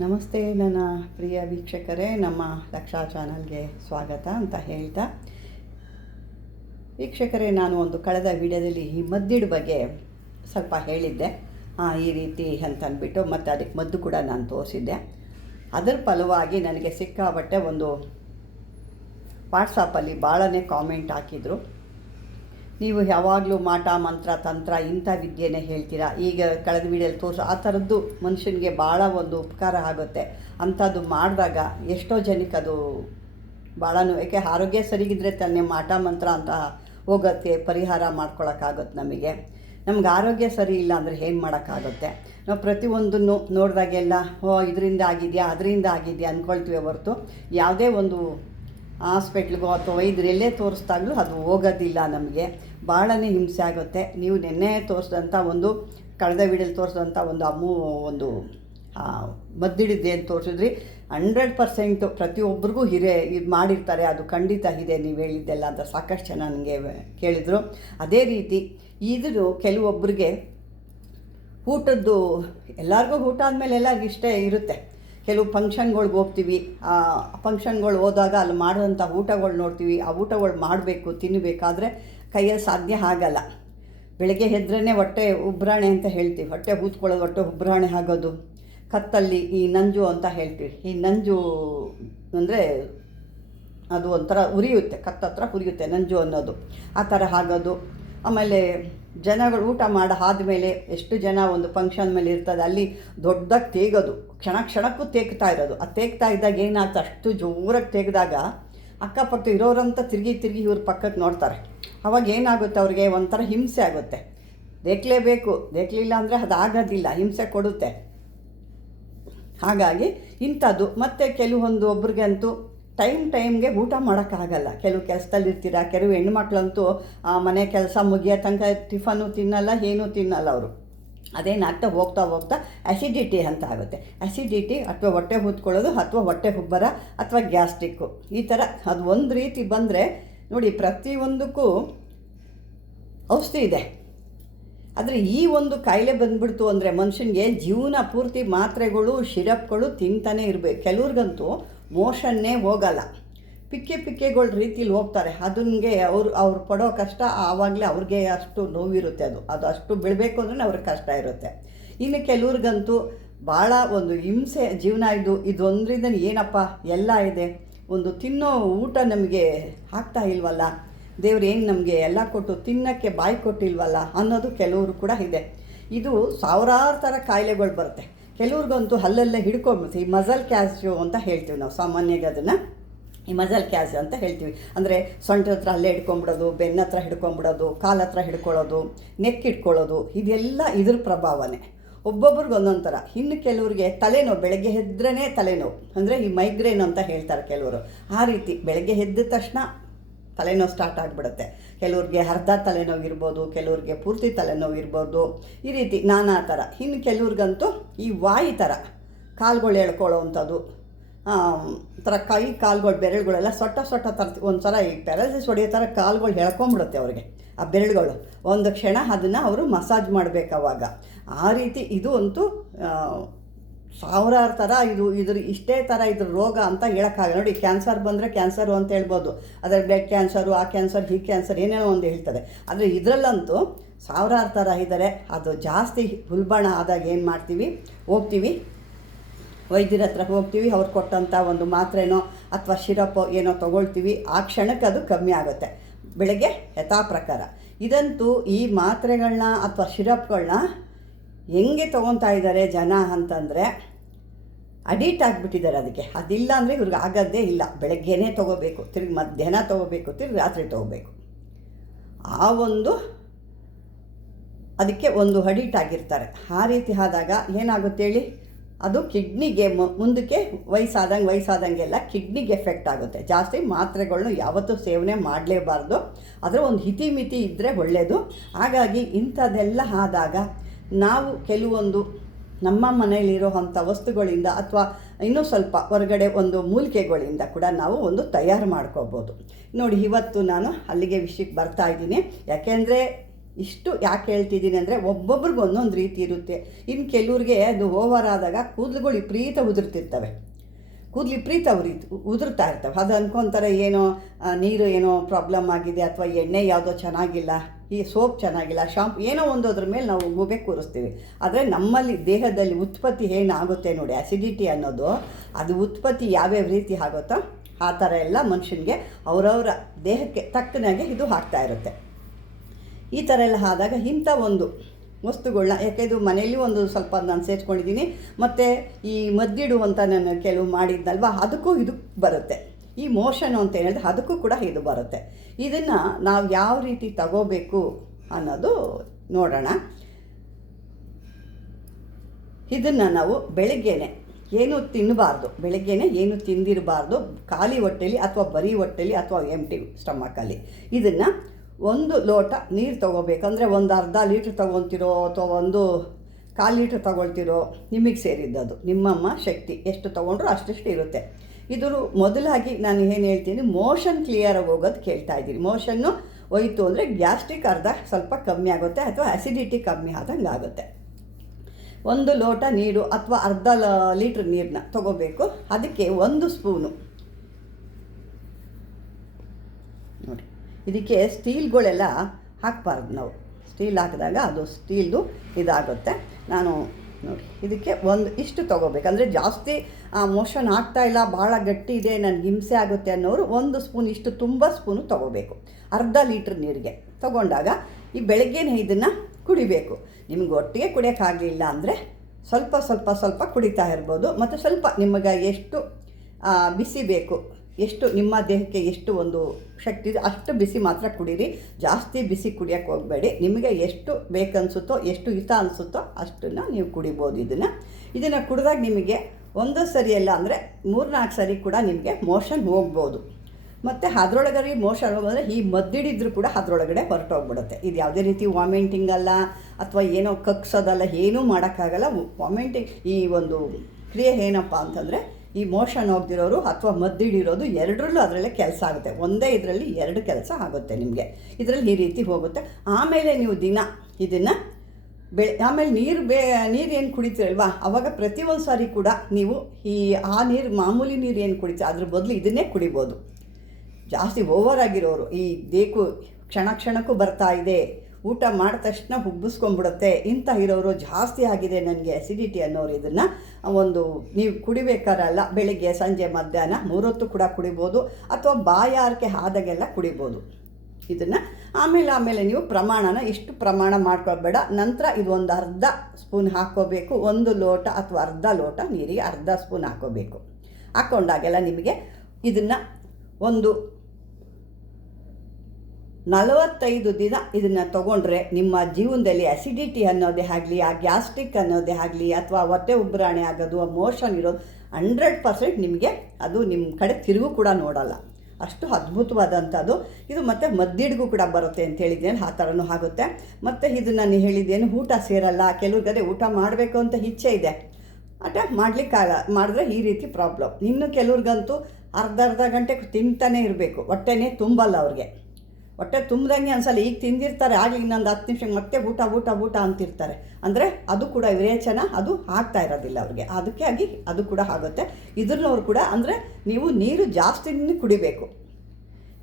ನಮಸ್ತೆ ನನ್ನ ಪ್ರಿಯ ವೀಕ್ಷಕರೇ, ನಮ್ಮ ರಕ್ಷಾ ಚಾನಲ್ಗೆ ಸ್ವಾಗತ ಅಂತ ಹೇಳ್ತಾ, ವೀಕ್ಷಕರೇ, ನಾನು ಒಂದು ಕಳೆದ ವಿಡಿಯೋದಲ್ಲಿ ಈ ಮದ್ದಿಡ ಬಗ್ಗೆ ಸ್ವಲ್ಪ ಹೇಳಿದ್ದೆ. ಈ ರೀತಿ ಅಂತಂದ್ಬಿಟ್ಟು ಮತ್ತು ಅದಕ್ಕೆ ಮದ್ದು ಕೂಡ ನಾನು ತೋರಿಸಿದ್ದೆ. ಅದರ ಫಲವಾಗಿ ನನಗೆ ಸಿಕ್ಕಾಬಟ್ಟೆ ಒಂದು ವಾಟ್ಸಪ್ಪಲ್ಲಿ ಭಾಳನೇ ಕಾಮೆಂಟ್ ಹಾಕಿದರು. ನೀವು ಯಾವಾಗಲೂ ಮಾಟ ಮಂತ್ರ ತಂತ್ರ ಇಂಥ ವಿದ್ಯೆನೇ ಹೇಳ್ತೀರಾ, ಈಗ ಕಳೆದ ವೀಡಿಯೋಲಿ ತೋರಿಸೋ ಆ ಥರದ್ದು ಮನುಷ್ಯನಿಗೆ ಭಾಳ ಒಂದು ಉಪಕಾರ ಆಗುತ್ತೆ. ಅಂಥದ್ದು ಮಾಡಿದಾಗ ಎಷ್ಟೋ ಜನಕ್ಕೆ ಅದು ಭಾಳನೂ, ಯಾಕೆ ಆರೋಗ್ಯ ಸರಿಗಿದ್ರೆ ತಾನೇ ಮಾಟ ಮಂತ್ರ ಅಂತ ಹೋಗುತ್ತೆ, ಪರಿಹಾರ ಮಾಡ್ಕೊಳಕ್ಕಾಗುತ್ತೆ. ನಮ್ಗೆ ಆರೋಗ್ಯ ಸರಿ ಇಲ್ಲ ಅಂದರೆ ಏನು ಮಾಡೋಕ್ಕಾಗುತ್ತೆ? ನಾವು ಪ್ರತಿಯೊಂದನ್ನು ನೋಡಿದಾಗೆಲ್ಲ ಇದರಿಂದ ಆಗಿದೆಯಾ ಅದರಿಂದ ಆಗಿದೆಯಾ ಅಂದ್ಕೊಳ್ತೀವಿ ಹೊರತು ಯಾವುದೇ ಒಂದು ಹಾಸ್ಪಿಟ್ಲಿಗೋ ಅಥವಾ ವೈದ್ಯರಲ್ಲೇ ತೋರಿಸ್ದಾಗಲೂ ಅದು ಹೋಗೋದಿಲ್ಲ. ನಮಗೆ ಭಾಳನೇ ಹಿಂಸೆ ಆಗುತ್ತೆ. ನೀವು ನಿನ್ನೆ ತೋರಿಸಿದಂಥ ಒಂದು ಕಳೆದ ವೀಡಿಯೋಲಿ ತೋರಿಸಿದಂಥ ಒಂದು ಮದ್ದಿಡಿದೆ ಅಂತ ತೋರಿಸಿದ್ರಿ. 100% ಪ್ರತಿಯೊಬ್ಬರಿಗೂ ಇದು ಮಾಡಿರ್ತಾರೆ, ಅದು ಖಂಡಿತ ಇದೆ ನೀವು ಹೇಳಿದ್ದೆಲ್ಲ ಅಂತ ಸಾಕಷ್ಟು ಜನ ನನಗೆ ಕೇಳಿದರು. ಅದೇ ರೀತಿ ಇದ್ರು ಕೆಲವೊಬ್ಬರಿಗೆ ಊಟದ್ದು, ಎಲ್ಲರಿಗೂ ಊಟ ಆದಮೇಲೆ ಎಲ್ಲರಿಗೂ ಇಷ್ಟ ಇರುತ್ತೆ. ಕೆಲವು ಫಂಕ್ಷನ್ಗಳ್ಗೆ ಹೋಗ್ತೀವಿ, ಆ ಫಂಕ್ಷನ್ಗಳು ಹೋದಾಗ ಅಲ್ಲಿ ಮಾಡೋಂಥ ಊಟಗಳು ನೋಡ್ತೀವಿ. ಆ ಊಟಗಳು ಮಾಡಬೇಕು, ತಿನ್ನಬೇಕಾದ್ರೆ ಕೈಯಲ್ಲಿ ಸಾಧ್ಯ ಆಗಲ್ಲ. ಬೆಳಗ್ಗೆ ಎದ್ರೇ ಹೊಟ್ಟೆ ಉಬ್ರಾಣೆ ಅಂತ ಹೇಳ್ತೀವಿ, ಹೊಟ್ಟೆ ಊದ್ಕೊಳ್ಳೋದು, ಹೊಟ್ಟೆ ಉಬ್ರಾಣೆ ಆಗೋದು, ಕತ್ತಲ್ಲಿ ಈ ನಂಜು ಅಂತ ಹೇಳ್ತೀವಿ. ಈ ನಂಜು ಅಂದರೆ ಅದು ಒಂಥರ ಉರಿಯುತ್ತೆ, ಕತ್ತತ್ರ ಉರಿಯುತ್ತೆ ನಂಜು ಅನ್ನೋದು, ಆ ಥರ ಆಗೋದು. ಆಮೇಲೆ ಜನಗಳು ಊಟ ಆದಮೇಲೆ ಎಷ್ಟು ಜನ ಒಂದು ಫಂಕ್ಷನ್ ಮೇಲೆ ಇರ್ತದೆ, ಅಲ್ಲಿ ದೊಡ್ಡದಾಗಿ ತೇಗೋದು, ಕ್ಷಣಕ್ಕೂ ತೇಗ್ತಾ ಇರೋದು. ಆ ತೇಗ್ತಾ ಇದ್ದಾಗ ಏನಾಗ್ತದೆ, ಅಷ್ಟು ಜೋರಾಗಿ ತೇಗಿದಾಗ ಅಕ್ಕಪಕ್ಕ ಇರೋರಂತ ತಿರುಗಿ ಇವ್ರ ಪಕ್ಕಕ್ಕೆ ನೋಡ್ತಾರೆ. ಅವಾಗ ಏನಾಗುತ್ತೆ, ಅವ್ರಿಗೆ ಒಂಥರ ಹಿಂಸೆ ಆಗುತ್ತೆ. ದೇಖಲೇಬೇಕು, ದೇಖಲಿಲ್ಲ ಅಂದರೆ ಅದು ಆಗೋದಿಲ್ಲ, ಹಿಂಸೆ ಕೊಡುತ್ತೆ. ಹಾಗಾಗಿ ಇಂಥದ್ದು. ಮತ್ತು ಕೆಲವೊಂದು ಒಬ್ರಿಗಂತೂ ಟೈಮ್ಗೆ ಊಟ ಮಾಡೋಕ್ಕಾಗಲ್ಲ. ಕೆಲವು ಕೆಲಸದಲ್ಲಿ ಇರ್ತೀರ, ಕೆಲವು ಹೆಣ್ಮಕ್ಳಂತೂ ಮನೆ ಕೆಲಸ ಮುಗಿಯೋ ತನಕ ಟಿಫನ್ನು ತಿನ್ನಲ್ಲ, ಏನೂ ತಿನ್ನಲ್ಲ ಅವರು. ಅದೇನಾಗ್ತಾ ಹೋಗ್ತಾ ಆ್ಯಸಿಡಿಟಿ ಅಂತ ಆಗುತ್ತೆ. ಆ್ಯಸಿಡಿಟಿ ಅಥವಾ ಹೊಟ್ಟೆ ಊದ್ಕೊಳ್ಳೋದು, ಅಥವಾ ಹೊಟ್ಟೆ ಉಬ್ಬರ, ಅಥವಾ ಗ್ಯಾಸ್ಟ್ರಿಕ್ಕು, ಈ ಥರ ಅದು ಒಂದು ರೀತಿ ಬಂದರೆ ನೋಡಿ, ಪ್ರತಿಯೊಂದಕ್ಕೂ ಔಷಧಿ ಇದೆ. ಆದರೆ ಈ ಒಂದು ಕಾಯಿಲೆ ಬಂದ್ಬಿಡ್ತು ಅಂದರೆ ಮನುಷ್ಯನಿಗೆ ಜೀವನ ಪೂರ್ತಿ ಮಾತ್ರೆಗಳು, ಶಿರಪ್ಗಳು ತಿಂತಾನೆ ಇರಬೇಕು. ಕೆಲವ್ರಿಗಂತೂ ಮೋಷನ್ನೇ ಹೋಗಲ್ಲ, ಪಿಕ್ಕೆಗಳ ರೀತಿಲಿ ಹೋಗ್ತಾರೆ. ಅದನ್ಗೆ ಅವ್ರು ಪಡೋ ಕಷ್ಟ ಆವಾಗಲೇ ಅವ್ರಿಗೆ ಅಷ್ಟು ನೋವಿರುತ್ತೆ. ಅದು ಅಷ್ಟು ಬಿಡಬೇಕು ಅಂದ್ರೆ ಅವ್ರಿಗೆ ಕಷ್ಟ ಇರುತ್ತೆ. ಇನ್ನು ಕೆಲವ್ರಿಗಂತೂ ಭಾಳ ಒಂದು ಹಿಂಸೆ ಜೀವನ. ಇದೊಂದರಿಂದ ಏನಪ್ಪ ಎಲ್ಲ ಇದೆ, ಒಂದು ತಿನ್ನೋ ಊಟ ನಮಗೆ ಆಗ್ತಾ ಇಲ್ವಲ್ಲ, ದೇವ್ರು ಏನು ನಮಗೆ ಎಲ್ಲ ಕೊಟ್ಟು ತಿನ್ನೋಕ್ಕೆ ಬಾಯಿ ಕೊಟ್ಟಿಲ್ವಲ್ಲ ಅನ್ನೋದು ಕೆಲವರು ಕೂಡ ಇದೆ. ಇದು ಸಾವಿರಾರು ಥರ ಕಾಯಿಲೆಗಳು ಬರುತ್ತೆ. ಕೆಲವ್ರಿಗಂತೂ ಹಲ್ಲಲ್ಲೇ ಹಿಡ್ಕೊಂಬಿಡ್ತೀವಿ. ಈ ಮಜಲ್ ಕ್ಯಾಸ್ಯೋ ಅಂತ ಹೇಳ್ತೀವಿ ನಾವು ಸಾಮಾನ್ಯವಾಗಿ ಅದನ್ನು. ಈ ಮಜಲ್ ಕ್ಯಾಸ್ಯೋ ಅಂತ ಹೇಳ್ತೀವಿ ಅಂದರೆ ಸೊಂಟದ ಹತ್ರ ಅಲ್ಲೇ ಹಿಡ್ಕೊಂಬಿಡೋದು, ಬೆನ್ನ ಹತ್ರ ಹಿಡ್ಕೊಂಬಿಡೋದು, ಕಾಲ ಹತ್ರ ಹಿಡ್ಕೊಳ್ಳೋದು, ನೆಕ್ ಇಟ್ಕೊಳ್ಳೋದು, ಇದೆಲ್ಲ ಇದ್ರ ಪ್ರಭಾವನೇ. ಒಬ್ಬೊಬ್ರಿಗೆ ಒಂದೊಂದು ಥರ. ಇನ್ನು ಕೆಲವ್ರಿಗೆ ತಲೆನೋವು, ಬೆಳಗ್ಗೆ ಎದ್ರೇ ತಲೆನೋವು, ಅಂದರೆ ಈ ಮೈಗ್ರೇನ್ ಅಂತ ಹೇಳ್ತಾರೆ ಕೆಲವರು. ಆ ರೀತಿ ಬೆಳಗ್ಗೆ ಎದ್ದ ತಕ್ಷಣ ತಲೆನೋವು ಸ್ಟಾರ್ಟ್ ಆಗಿಬಿಡುತ್ತೆ. ಕೆಲವ್ರಿಗೆ ಅರ್ಧ ತಲೆನೋವು ಇರ್ಬೋದು, ಕೆಲವ್ರಿಗೆ ಪೂರ್ತಿ ತಲೆನೋವು ಇರ್ಬೋದು, ಈ ರೀತಿ ನಾನಾ ಥರ. ಇನ್ನು ಕೆಲವ್ರಿಗಂತೂ ಈ ವಾಯಿ ಥರ ಕಾಲುಗಳು ಎಳ್ಕೊಳ್ಳೋ ಅಂಥದ್ದು, ಥರ ಕಾಲುಗಳು ಬೆರಳುಗಳೆಲ್ಲ ಸೊಟ್ಟ ಥರ ಒಂದು ಥರ ಈ ಪ್ಯಾರಾಲಿಸಿಸ್ ಹೊಡೆಯೋ ಥರ ಕಾಲುಗಳು ಎಳ್ಕೊಂಬಿಡುತ್ತೆ ಅವ್ರಿಗೆ. ಆ ಬೆರಳುಗಳು ಒಂದು ಕ್ಷಣ ಅದನ್ನು ಅವರು ಮಸಾಜ್ ಮಾಡಬೇಕು ಅವಾಗ. ಆ ರೀತಿ ಇದು ಅಂತೂ ಸಾವಿರಾರು ಥರ. ಇಷ್ಟೇ ಥರ ಇದ್ರ ರೋಗ ಅಂತ ಹೇಳೋಕ್ಕಾಗಲ್ಲ. ನೋಡಿ, ಕ್ಯಾನ್ಸರ್ ಬಂದರೆ ಕ್ಯಾನ್ಸರು ಅಂತ ಹೇಳ್ಬೋದು, ಅದರ ಬ್ಲಡ್ ಕ್ಯಾನ್ಸರು, ಆ ಕ್ಯಾನ್ಸರ್, ಈ ಕ್ಯಾನ್ಸರ್, ಏನೇನೋ ಒಂದು ಹೇಳ್ತದೆ. ಆದರೆ ಇದರಲ್ಲಂತೂ ಸಾವಿರಾರು ಥರ ಇದ್ದಾರೆ. ಅದು ಜಾಸ್ತಿ ಉಲ್ಬಣ ಆದಾಗ ಏನು ಮಾಡ್ತೀವಿ, ಹೋಗ್ತೀವಿ ವೈದ್ಯರ ಹತ್ರ ಹೋಗ್ತೀವಿ, ಅವ್ರು ಕೊಟ್ಟಂಥ ಒಂದು ಮಾತ್ರೆನೋ ಅಥವಾ ಶಿರಪ್ಪೋ ಏನೋ ತೊಗೊಳ್ತೀವಿ. ಆ ಕ್ಷಣಕ್ಕೆ ಅದು ಕಮ್ಮಿ ಆಗುತ್ತೆ ಬೆಳಗ್ಗೆ ಯಥಾ ಪ್ರಕಾರ. ಇದಂತೂ ಈ ಮಾತ್ರೆಗಳನ್ನ ಅಥವಾ ಶಿರಪ್ಗಳನ್ನ ಹೆಂಗೆ ತೊಗೊತಾ ಇದ್ದಾರೆ ಜನ ಅಂತಂದರೆ ಅಡಿಕ್ಟ್ ಆಗಿಬಿಟ್ಟಿದ್ದಾರೆ ಅದಕ್ಕೆ. ಅದಿಲ್ಲ ಅಂದರೆ ಇವ್ರಿಗೆ ಆಗೋದೇ ಇಲ್ಲ. ಬೆಳಗ್ಗೆನೇ ತೊಗೋಬೇಕು, ತಿರುಗಿ ಮಧ್ಯಾಹ್ನ ತೊಗೋಬೇಕು, ತಿರುಗಿ ರಾತ್ರಿ ತೊಗೋಬೇಕು. ಆ ಒಂದು ಅದಕ್ಕೆ ಒಂದು ಅಡಿಕ್ಟ್ ಆಗಿರ್ತಾರೆ. ಆ ರೀತಿ ಆದಾಗ ಏನಾಗುತ್ತೆ ಹೇಳಿ, ಅದು ಕಿಡ್ನಿಗೆ ಮುಂದಕ್ಕೆ ವಯಸ್ಸಾದಂಗೆಲ್ಲ ಕಿಡ್ನಿಗೆ ಎಫೆಕ್ಟ್ ಆಗುತ್ತೆ. ಜಾಸ್ತಿ ಮಾತ್ರೆಗಳನ್ನ ಯಾವತ್ತೂ ಸೇವನೆ ಮಾಡಲೇಬಾರ್ದು. ಅದರ ಒಂದು ಹಿತಿಮಿತಿ ಇದ್ದರೆ ಒಳ್ಳೆಯದು. ಹಾಗಾಗಿ ಇಂಥದ್ದೆಲ್ಲ ಆದಾಗ ನಾವು ಕೆಲವೊಂದು ನಮ್ಮ ಮನೆಯಲ್ಲಿರೋ ಅಂಥ ವಸ್ತುಗಳಿಂದ ಅಥವಾ ಇನ್ನೂ ಸ್ವಲ್ಪ ಹೊರಗಡೆ ಒಂದು ಮೂಲಿಕೆಗಳಿಂದ ಕೂಡ ನಾವು ಒಂದು ತಯಾರು ಮಾಡ್ಕೋಬೋದು. ನೋಡಿ, ಇವತ್ತು ನಾನು ಅಲ್ಲಿಗೆ ವಿಷಯಕ್ಕೆ ಬರ್ತಾಯಿದ್ದೀನಿ. ಯಾಕೆಂದರೆ ಇಷ್ಟು ಯಾಕೆ ಹೇಳ್ತಿದ್ದೀನಿ ಅಂದರೆ ಒಬ್ಬೊಬ್ರಿಗೆ ಒಂದೊಂದು ರೀತಿ ಇರುತ್ತೆ. ಇನ್ನು ಕೆಲವ್ರಿಗೆ ಅದು ಓವರ್ ಆದಾಗ ಕೂದಲುಗಳು ವಿಪರೀತ ಉದುರ್ತಿರ್ತವೆ, ಕೂದಲು ವಿಪರೀತ ಉದುರ್ತಾ ಇರ್ತವೆ. ಅದು ಅನ್ಕೊತಾರೆ ಏನೋ ನೀರು ಏನೋ ಪ್ರಾಬ್ಲಮ್ ಆಗಿದೆ, ಅಥವಾ ಎಣ್ಣೆ ಯಾವುದೋ ಚೆನ್ನಾಗಿಲ್ಲ, ಈ ಸೋಪ್ ಚೆನ್ನಾಗಿಲ್ಲ, ಶಾಂಪು ಏನೋ ಒಂದು ಅದ್ರ ಮೇಲೆ ನಾವು ಗೂಬೆ ಕೂರಿಸ್ತೀವಿ. ಆದರೆ ನಮ್ಮಲ್ಲಿ ದೇಹದಲ್ಲಿ ಉತ್ಪತ್ತಿ ಏನಾಗುತ್ತೆ ನೋಡಿ, ಆ್ಯಸಿಡಿಟಿ ಅನ್ನೋದು, ಅದು ಉತ್ಪತ್ತಿ ಯಾವ್ಯಾವ ರೀತಿ ಆಗುತ್ತೋ ಆ ಥರ ಎಲ್ಲ ಮನುಷ್ಯನಿಗೆ ಅವರವರ ದೇಹಕ್ಕೆ ತಕ್ಕನಾಗೆ ಇದು ಆಗ್ತಾ ಇರುತ್ತೆ. ಈ ಥರ ಎಲ್ಲ ಆದಾಗ ಇಂಥ ಒಂದು ವಸ್ತುಗಳನ್ನ, ಯಾಕೆ ಇದು ಮನೆಯಲ್ಲಿ ಒಂದು ಸ್ವಲ್ಪ ನಾನು ಸೇರಿಸ್ಕೊಂಡಿದ್ದೀನಿ, ಮತ್ತು ಈ ಮದ್ದಿಡುವಂಥ ನಾನು ಕೆಲವು ಮಾಡಿದ್ನಲ್ವ, ಅದಕ್ಕೂ ಇದು ಬರುತ್ತೆ. ಈ ಮೋಷನ್ ಅಂತ ಹೇಳಿದ್ರೆ ಅದಕ್ಕೂ ಕೂಡ ಇದು ಬರುತ್ತೆ. ಇದನ್ನು ನಾವು ಯಾವ ರೀತಿ ತಗೋಬೇಕು ಅನ್ನೋದು ನೋಡೋಣ. ಇದನ್ನು ನಾವು ಬೆಳಗ್ಗೆನೆ ಏನೂ ತಿನ್ನಬಾರ್ದು, ಬೆಳಗ್ಗೆನೆ ಏನು ತಿಂದಿರಬಾರ್ದು, ಖಾಲಿ ಹೊಟ್ಟೆಲಿ ಅಥವಾ ಬರೀ ಹೊಟ್ಟೆಲಿ ಅಥವಾ ಎಂಟಿ ಸ್ಟಮಕಲ್ಲಿ. ಇದನ್ನು 1 ಲೋಟ ನೀರು ತೊಗೋಬೇಕಂದ್ರೆ ಒಂದು ಅರ್ಧ ಲೀಟ್ರ್ ತೊಗೊತಿರೋ ಅಥವಾ 1/4 ಲೀಟ್ರ್ ತೊಗೊಳ್ತಿರೋ ನಿಮಗೆ ಸೇರಿದ್ದದು, ನಿಮ್ಮಮ್ಮ ಶಕ್ತಿ ಎಷ್ಟು ತೊಗೊಂಡ್ರು ಅಷ್ಟಷ್ಟು ಇರುತ್ತೆ. ಇದು ಮೊದಲಾಗಿ ನಾನು ಏನು ಹೇಳ್ತೀನಿ, ಮೋಷನ್ ಕ್ಲಿಯರಾಗಿ ಹೋಗೋದು ಕೇಳ್ತಾ ಇದ್ದೀನಿ. ಮೋಷನ್ನು ಹೋಯಿತು ಅಂದರೆ ಗ್ಯಾಸ್ಟ್ರಿಕ್ ಅರ್ಧ ಸ್ವಲ್ಪ ಕಮ್ಮಿ ಆಗುತ್ತೆ, ಅಥವಾ ಆ್ಯಸಿಡಿಟಿ ಕಮ್ಮಿ ಆದಂಗೆ ಆಗುತ್ತೆ. 1 ಲೋಟ ನೀರು ಅಥವಾ ಅರ್ಧ ಲೀಟ್ರ್ ನೀರನ್ನ ತೊಗೋಬೇಕು. ಅದಕ್ಕೆ 1 ಸ್ಪೂನು ನೋಡಿ, ಇದಕ್ಕೆ ಸ್ಟೀಲ್ಗಳೆಲ್ಲ ಹಾಕಬಾರ್ದು ನಾವು. ಸ್ಟೀಲ್ ಹಾಕಿದಾಗ ಅದು ಸ್ಟೀಲ್ದು ಇದಾಗುತ್ತೆ. ನಾನು ನೋಡಿ ಇದಕ್ಕೆ ಇಷ್ಟು ತೊಗೋಬೇಕು. ಅಂದರೆ ಜಾಸ್ತಿ ಮೋಷನ್ ಆಗ್ತಾಯಿಲ್ಲ, ಭಾಳ ಗಟ್ಟಿ ಇದೆ, ನನಗೆ ಹಿಂಸೆ ಆಗುತ್ತೆ ಅನ್ನೋರು 1 ಸ್ಪೂನ್, ಇಷ್ಟು ತುಂಬ ಸ್ಪೂನು ತೊಗೋಬೇಕು ಅರ್ಧ ಲೀಟ್ರ್ ನೀರಿಗೆ. ತೊಗೊಂಡಾಗ ಈ ಬೆಳಗ್ಗೆನೇ ಇದನ್ನು ಕುಡಿಬೇಕು. ನಿಮ್ಗೆ ಒಟ್ಟಿಗೆ ಕುಡಿಯೋಕ್ಕಾಗಲಿಲ್ಲ ಅಂದರೆ ಸ್ವಲ್ಪ ಸ್ವಲ್ಪ ಸ್ವಲ್ಪ ಕುಡಿತಾ ಇರ್ಬೋದು. ಮತ್ತು ಸ್ವಲ್ಪ ನಿಮಗೆ ಎಷ್ಟು ಬಿಸಿ ಬೇಕು, ಎಷ್ಟು ನಿಮ್ಮ ದೇಹಕ್ಕೆ ಎಷ್ಟು ಒಂದು ಶಕ್ತಿ ಇದೆ ಅಷ್ಟು ಬಿಸಿ ಮಾತ್ರ ಕುಡೀರಿ. ಜಾಸ್ತಿ ಬಿಸಿ ಕುಡಿಯೋಕ್ಕೆ ಹೋಗಬೇಡಿ. ನಿಮಗೆ ಎಷ್ಟು ಬೇಕನ್ಸುತ್ತೋ, ಎಷ್ಟು ಹಿತ ಅನಿಸುತ್ತೋ ಅಷ್ಟನ್ನು ನೀವು ಕುಡಿಬೋದು. ಇದನ್ನು ಕುಡಿದಾಗ ನಿಮಗೆ ಒಂದು ಸರಿ ಅಲ್ಲ ಅಂದರೆ 3-4 ಸರಿ ಕೂಡ ನಿಮಗೆ ಮೋಷನ್ ಹೋಗ್ಬೋದು. ಮತ್ತು ಅದರೊಳಗಡೆ ಮೋಷನ್ ಹೋಗೋದ್ರೆ ಈ ಮದ್ದಿಡಿದ್ರೂ ಕೂಡ ಅದರೊಳಗಡೆ ಹೊರಟೋಗ್ಬಿಡುತ್ತೆ. ಇದು ಯಾವುದೇ ರೀತಿ ವಾಮಿಂಟಿಂಗ್ ಅಲ್ಲ, ಅಥವಾ ಏನೋ ಕಕ್ಸೋದಲ್ಲ, ಏನೂ ಮಾಡೋಕ್ಕಾಗಲ್ಲ. ವಾಮಿಂಟಿಂಗ್ ಈ ಒಂದು ಕ್ರಿಯೆ ಏನಪ್ಪ ಅಂತಂದರೆ, ಈ ಮೋಷನ್ ಹೋಗ್ದಿರೋರು ಅಥವಾ ಮದ್ದಿಡಿರೋದು ಎರಡರಲ್ಲೂ ಅದರಲ್ಲೇ ಕೆಲಸ ಆಗುತ್ತೆ. ಒಂದೇ ಇದರಲ್ಲಿ 2 ಕೆಲಸ ಆಗುತ್ತೆ ನಿಮಗೆ. ಇದರಲ್ಲಿ ಈ ರೀತಿ ಹೋಗುತ್ತೆ. ಆಮೇಲೆ ನೀವು ದಿನ ಇದನ್ನು ಆಮೇಲೆ ನೀರು ಏನು ಕುಡಿತೀರಲ್ವಾ, ಆವಾಗ ಪ್ರತಿ ಒಂದು ಸಾರಿ ಕೂಡ ನೀವು ಆ ನೀರು, ಮಾಮೂಲಿ ನೀರು ಏನು ಕುಡಿತೀರ ಅದ್ರ ಬದಲು ಇದನ್ನೇ ಕುಡಿಬೋದು. ಜಾಸ್ತಿ ಓವರ್ ಆಗಿರೋರು, ಈ ದೇಕು ಕ್ಷಣಕ್ಕೂ ಬರ್ತಾ ಇದೆ, ಊಟ ಮಾಡಿದ ತಕ್ಷಣ ಹುಬ್ಬಿಸ್ಕೊಂಡ್ಬಿಡುತ್ತೆ, ಇಂಥ ಇರೋರು, ಜಾಸ್ತಿ ಆಗಿದೆ ನನಗೆ ಆ್ಯಸಿಡಿಟಿ ಅನ್ನೋರು, ಇದನ್ನು ನೀವು ಕುಡಿಬೇಕಾರಲ್ಲ, ಬೆಳಿಗ್ಗೆ ಸಂಜೆ ಮಧ್ಯಾಹ್ನ 3 ಹೊತ್ತು ಕೂಡ ಕುಡಿಬೋದು, ಅಥವಾ ಬಾಯಾರಿಕೆ ಆದಾಗೆಲ್ಲ ಕುಡಿಬೋದು ಇದನ್ನು. ಆಮೇಲೆ ನೀವು ಪ್ರಮಾಣನ ಇಷ್ಟು ಪ್ರಮಾಣ ಮಾಡ್ಕೊಳ್ಬೇಡ. ನಂತರ ಇದು ಒಂದು ಅರ್ಧ ಸ್ಪೂನ್ ಹಾಕ್ಕೋಬೇಕು. 1 ಲೋಟ ಅಥವಾ ಅರ್ಧ ಲೋಟ ನೀರಿಗೆ ಅರ್ಧ ಸ್ಪೂನ್ ಹಾಕ್ಕೋಬೇಕು. ಹಾಕ್ಕೊಂಡಾಗೆಲ್ಲ ನಿಮಗೆ ಇದನ್ನು ಒಂದು 45 ದಿನ ಇದನ್ನು ತೊಗೊಂಡ್ರೆ ನಿಮ್ಮ ಜೀವನದಲ್ಲಿ ಆ್ಯಸಿಡಿಟಿ ಅನ್ನೋದೇ ಆಗಲಿ, ಆ ಗ್ಯಾಸ್ಟ್ರಿಕ್ ಅನ್ನೋದೇ ಆಗಲಿ, ಅಥವಾ ಹೊಟ್ಟೆ ಉಬ್ಬರಾಣೆ ಆಗೋದು, ಆ ಮೋಷನ್ ಇರೋದು 100% ನಿಮಗೆ ಅದು ನಿಮ್ಮ ಕಡೆ ತಿರುಗು ಕೂಡ ನೋಡಲ್ಲ. ಅಷ್ಟು ಅದ್ಭುತವಾದಂಥದ್ದು ಇದು. ಮತ್ತು ಮದ್ದಿಡ್ಗೂ ಕೂಡ ಬರುತ್ತೆ ಅಂತ ಹೇಳಿದ್ದೇನೆ, ಆ ಥರನೂ ಆಗುತ್ತೆ. ಮತ್ತು ಇದು ನಾನು ಹೇಳಿದ್ದೇನು, ಊಟ ಸೇರಲ್ಲ. ಕೆಲವ್ರಿಗೆ ಊಟ ಮಾಡಬೇಕು ಅಂತ ಇಚ್ಛೆ ಇದೆ, ಮಾಡಿದ್ರೆ ಈ ರೀತಿ ಪ್ರಾಬ್ಲಮ್. ಇನ್ನು ಕೆಲವ್ರಿಗಂತೂ ಅರ್ಧ ಗಂಟೆ ತಿಂತಾನೇ ಇರಬೇಕು, ಹೊಟ್ಟೆನೇ ತುಂಬಲ್ಲ ಅವ್ರಿಗೆ. ಹೊಟ್ಟೆ ತುಂಬ್ದಂಗೆ ಅನ್ಸಲ್ಲ. ಈಗ ತಿಂದಿರ್ತಾರೆ, ಆಗಲಿ ಇನ್ನೊಂದು 10 ನಿಮಿಷ ಮತ್ತೆ ಊಟ ಅಂತಿರ್ತಾರೆ. ಅಂದರೆ ಅದು ಕೂಡ ವಿರೇಚನ ಅದು ಆಗ್ತಾ ಇರೋದಿಲ್ಲ ಅವ್ರಿಗೆ. ಅದಕ್ಕೆ ಆಗಿ ಅದು ಕೂಡ ಆಗುತ್ತೆ. ಇದ್ರನ್ನವ್ರು ಕೂಡ ಅಂದರೆ ನೀವು ನೀರು ಜಾಸ್ತಿ ಕುಡಿಬೇಕು.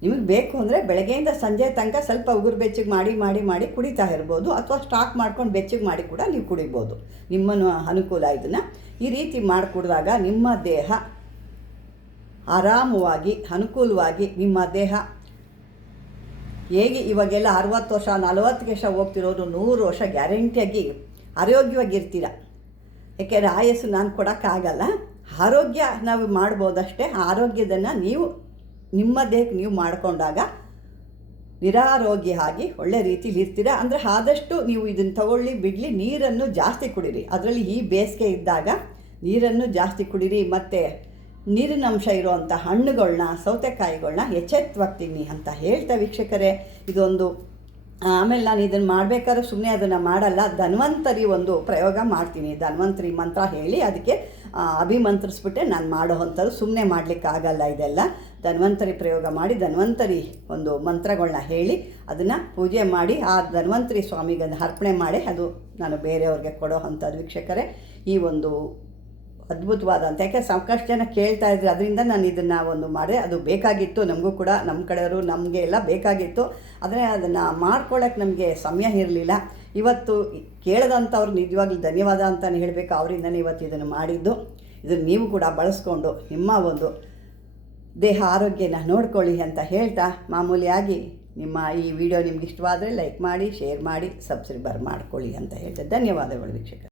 ನಿಮಗೆ ಬೇಕು ಅಂದರೆ ಬೆಳಗ್ಗೆಯಿಂದ ಸಂಜೆ ತನಕ ಸ್ವಲ್ಪ ಉಗುರು ಬೆಚ್ಚಗೆ ಮಾಡಿ ಕುಡಿತಾ ಇರ್ಬೋದು, ಅಥವಾ ಸ್ಟಾಕ್ ಮಾಡ್ಕೊಂಡು ಬೆಚ್ಚಗೆ ಮಾಡಿ ಕೂಡ ನೀವು ಕುಡಿಬೋದು. ನಿಮ್ಮನ್ನು ಅನುಕೂಲ. ಇದನ್ನು ಈ ರೀತಿ ಮಾಡಿಕೊಡಿದಾಗ ನಿಮ್ಮ ದೇಹ ಆರಾಮವಾಗಿ, ಅನುಕೂಲವಾಗಿ, ನಿಮ್ಮ ದೇಹ ಹೇಗೆ ಇವಾಗೆಲ್ಲ 60 ವರ್ಷ 40 ವರ್ಷ ಹೋಗ್ತಿರೋರು 100 ವರ್ಷ ಗ್ಯಾರಂಟಿಯಾಗಿ ಆರೋಗ್ಯವಾಗಿರ್ತೀರ. ಯಾಕೆಂದರೆ ಆಯಸ್ಸು ನಾನು ಕೊಡೋಕ್ಕಾಗಲ್ಲ. ಆರೋಗ್ಯ ನಾವು ಮಾಡ್ಬೋದಷ್ಟೇ. ಆರೋಗ್ಯದನ್ನು ನೀವು ನಿಮ್ಮ ದೇಹಕ್ಕೆ ನೀವು ಮಾಡಿಕೊಂಡಾಗ ನಿರಾರೋಗ್ಯ ಆಗಿ ಒಳ್ಳೆ ರೀತಿಲಿ ಇರ್ತೀರ. ಅಂದರೆ ಆದಷ್ಟು ನೀವು ಇದನ್ನು ತಗೊಳ್ಳಿ ಬಿಡಲಿ, ನೀರನ್ನು ಜಾಸ್ತಿ ಕುಡೀರಿ. ಅದರಲ್ಲಿ ಈ ಬೇಸಿಗೆ ಇದ್ದಾಗ ನೀರನ್ನು ಜಾಸ್ತಿ ಕುಡೀರಿ. ಮತ್ತು ನೀರಿನ ಅಂಶ ಇರುವಂಥ ಹಣ್ಣುಗಳನ್ನ, ಸೌತೆಕಾಯಿಗಳನ್ನ ಎಚ್ಚೆತ್ತವಾಗಿ ತಿನ್ನಿ ಅಂತ ಹೇಳ್ತಾ ವೀಕ್ಷಕರೇ, ಇದೊಂದು ಆಮೇಲೆ ನಾನು ಇದನ್ನು ಮಾಡಬೇಕಾದ್ರೆ ಸುಮ್ಮನೆ ಅದನ್ನು ಮಾಡಲ್ಲ, ಧನ್ವಂತರಿ ಒಂದು ಪ್ರಯೋಗ ಮಾಡ್ತೀನಿ. ಧನ್ವಂತರಿ ಮಂತ್ರ ಹೇಳಿ ಅದಕ್ಕೆ ಅಭಿಮಂತ್ರಿಸ್ಬಿಟ್ಟೆ ನಾನು ಮಾಡೋ ಅಂಥದ್ದು, ಸುಮ್ಮನೆ ಮಾಡಲಿಕ್ಕಾಗಲ್ಲ ಇದೆಲ್ಲ. ಧನ್ವಂತರಿ ಪ್ರಯೋಗ ಮಾಡಿ ಧನ್ವಂತರಿ ಒಂದು ಮಂತ್ರಗಳನ್ನ ಹೇಳಿ ಅದನ್ನು ಪೂಜೆ ಮಾಡಿ ಆ ಧನ್ವಂತರಿ ಸ್ವಾಮಿಗೆ ಅದನ್ನು ಅರ್ಪಣೆ ಮಾಡಿ ಅದು ನಾನು ಬೇರೆಯವ್ರಿಗೆ ಕೊಡೋ ಅಂಥದ್ದು. ವೀಕ್ಷಕರೇ, ಈ ಒಂದು ಅದ್ಭುತವಾದಂಥ, ಯಾಕೆ ಸಾಕಷ್ಟು ಜನ ಕೇಳ್ತಾ ಇದ್ರು, ಅದರಿಂದ ನಾನು ಇದನ್ನು ಒಂದು ಮಾಡಿದೆ. ಅದು ಬೇಕಾಗಿತ್ತು ನಮಗೂ ಕೂಡ, ನಮ್ಮ ಕಡೆಯವರು ನಮಗೆ ಎಲ್ಲ ಬೇಕಾಗಿತ್ತು. ಆದರೆ ಅದನ್ನು ಮಾಡ್ಕೊಳ್ಳೋಕ್ಕೆ ನಮಗೆ ಸಮಯ ಇರಲಿಲ್ಲ. ಇವತ್ತು ಕೇಳಿದಂಥವ್ರು ನಿಜವಾಗ್ಲೂ ಧನ್ಯವಾದ ಅಂತಲೇ ಹೇಳಬೇಕು, ಅವರಿಂದನೇ ಇವತ್ತು ಇದನ್ನು ಮಾಡಿದ್ದು. ಇದನ್ನು ನೀವು ಕೂಡ ಬಳಸ್ಕೊಂಡು ನಿಮ್ಮ ಒಂದು ದೇಹ ಆರೋಗ್ಯನ ನೋಡ್ಕೊಳ್ಳಿ ಅಂತ ಹೇಳ್ತಾ, ಮಾಮೂಲಿಯಾಗಿ ನಿಮ್ಮ ಈ ವಿಡಿಯೋ ನಿಮ್ಗೆ ಇಷ್ಟವಾದರೆ ಲೈಕ್ ಮಾಡಿ, ಶೇರ್ ಮಾಡಿ, ಸಬ್ಸ್ಕ್ರೈಬರ್ ಮಾಡ್ಕೊಳ್ಳಿ ಅಂತ ಹೇಳ್ತಾ ಧನ್ಯವಾದಗಳು ವೀಕ್ಷಕರು.